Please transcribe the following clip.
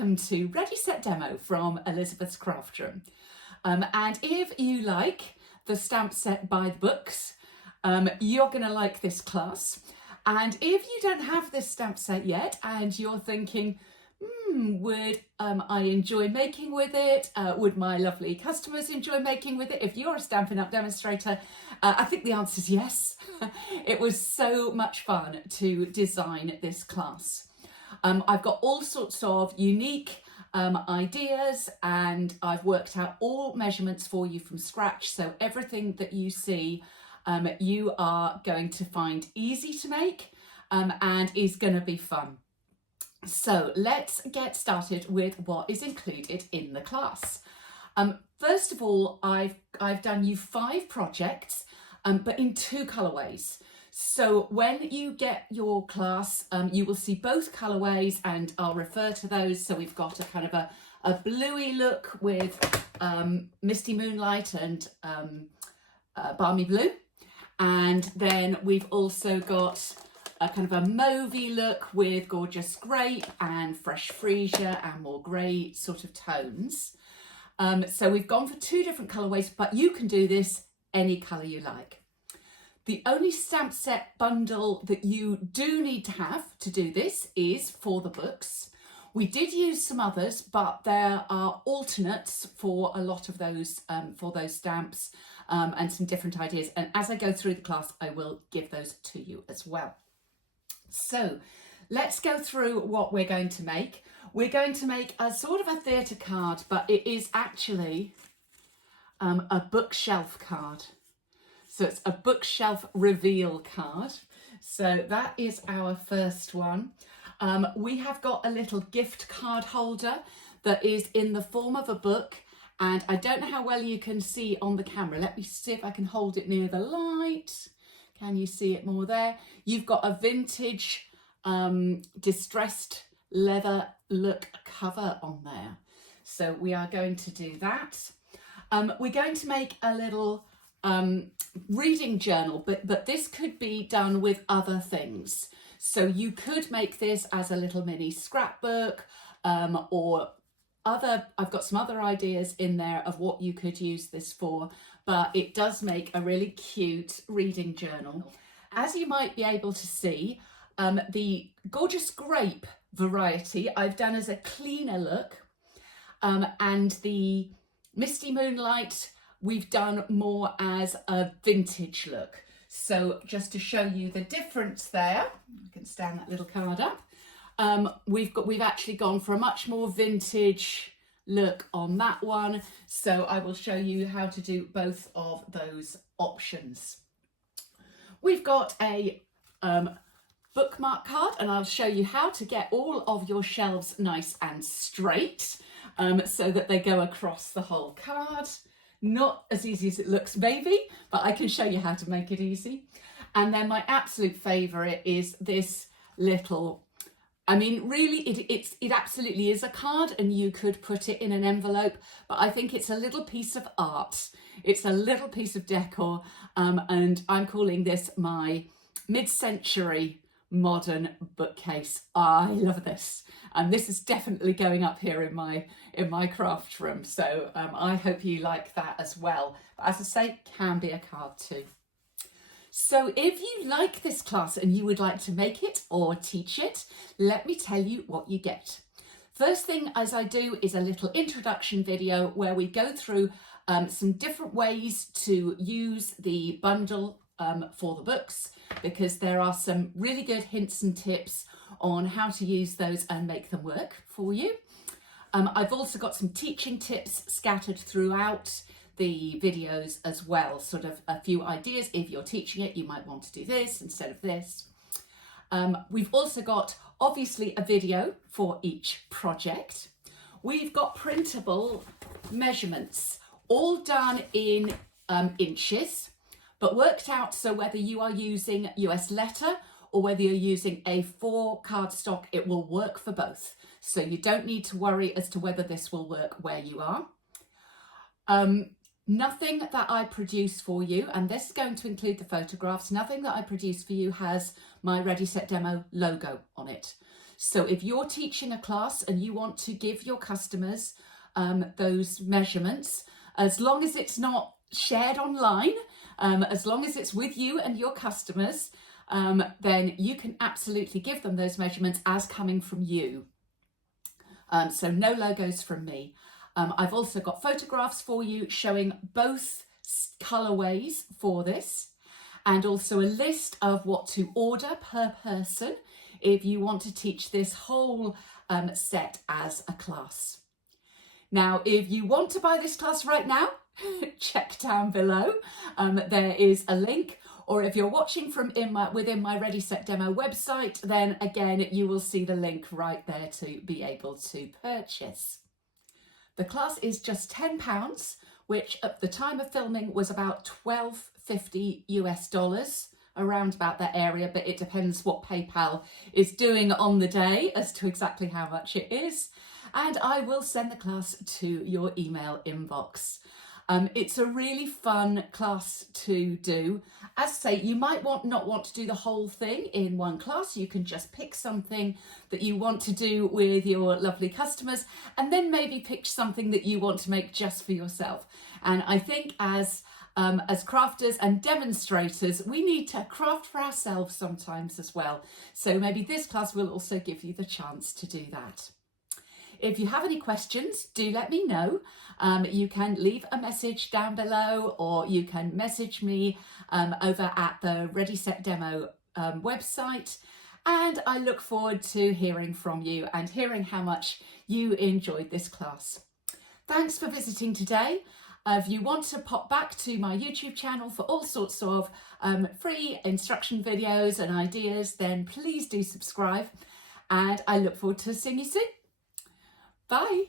welcome to Ready Set Demo from Elizabeth's Craft Room. And if you like the stamp set by the books, you're going to like this class. And if you don't have this stamp set yet and you're thinking, would I enjoy making with it? Would my lovely customers enjoy making with it? If you're a Stampin' Up demonstrator, I think the answer is yes. It was so much fun to design this class. I've got all sorts of unique ideas, and I've worked out all measurements for you from scratch. So everything that you see, you are going to find easy to make and is going to be fun. So let's get started with what is included in the class. First of all, I've done you 5 projects, but in 2 colorways. So when you get your class, you will see both colorways, and I'll refer to those. So we've got a kind of a bluey look with Misty Moonlight and Balmy Blue. And then we've also got a kind of a mauvey look with Gorgeous Grape and Fresh Freesia and more grey sort of tones. So we've gone for 2 different colorways, but you can do this any color you like. The only stamp set bundle that you do need to have to do this is for the books. We did use some others, but there are alternates for a lot of those for those stamps and some different ideas. And as I go through the class, I will give those to you as well. So let's go through what we're going to make. We're going to make a sort of a theatre card, but it is actually a bookshelf card. So it's a bookshelf reveal card. So that is our first one. We have got a little gift card holder that is in the form of a book. And I don't know how well you can see on the camera. Let me see if I can hold it near the light. Can you see it more there? You've got a vintage distressed leather look cover on there. So we are going to do that. We're going to make a little reading journal, but this could be done with other things. So you could make this as a little mini scrapbook or I've got some other ideas in there of what you could use this for, but it does make a really cute reading journal. As you might be able to see, the Gorgeous Grape variety I've done as a cleaner look, and the Misty Moonlight we've done more as a vintage look. So just to show you the difference there, I can stand that little card up. We've actually gone for a much more vintage look on that one. So I will show you how to do both of those options. We've got a bookmark card, and I'll show you how to get all of your shelves nice and straight so that they go across the whole card. Not as easy as it looks maybe, but I can show you how to make it easy. And then my absolute favourite is this little, I mean really it absolutely is a card, and you could put it in an envelope, but I think it's a little piece of art. It's a little piece of decor, and I'm calling this my mid-century modern bookcase. I love this, and this is definitely going up here in my craft room. So I hope you like that as well. But as I say, can be a card too. So if you like this class and you would like to make it or teach it, let me tell you what you get. First thing as I do is a little introduction video where we go through some different ways to use the bundle for the books, because there are some really good hints and tips on how to use those and make them work for you. I've also got some teaching tips scattered throughout the videos as well, sort of a few ideas. If you're teaching it, you might want to do this instead of this. We've also got obviously a video for each project. We've got printable measurements, all done in inches, but worked out so whether you are using US letter or whether you're using A4 cardstock, it will work for both. So you don't need to worry as to whether this will work where you are. Nothing that I produce for you, and this is going to include the photographs, nothing that I produce for you has my Ready Set Demo logo on it. So if you're teaching a class and you want to give your customers those measurements, as long as it's not shared online, as long as it's with you and your customers, then you can absolutely give them those measurements as coming from you. So no logos from me. I've also got photographs for you showing both colorways for this, and also a list of what to order per person if you want to teach this whole set as a class. Now, if you want to buy this class right now, check down below. There is a link, or if you're watching from within my Ready Set Demo website, then again, you will see the link right there to be able to purchase. The class is just £10, which at the time of filming was about $12.50 US, around about that area, but it depends what PayPal is doing on the day as to exactly how much it is. And I will send the class to your email inbox. It's a really fun class to do. As I say, you might not want to do the whole thing in one class. You can just pick something that you want to do with your lovely customers, and then maybe pick something that you want to make just for yourself. And I think as crafters and demonstrators, we need to craft for ourselves sometimes as well. So maybe this class will also give you the chance to do that. If you have any questions, do let me know. You can leave a message down below, or you can message me over at the Ready Set Demo website. And I look forward to hearing from you and hearing how much you enjoyed this class. Thanks for visiting today. If you want to pop back to my YouTube channel for all sorts of free instruction videos and ideas, then please do subscribe. And I look forward to seeing you soon. Bye.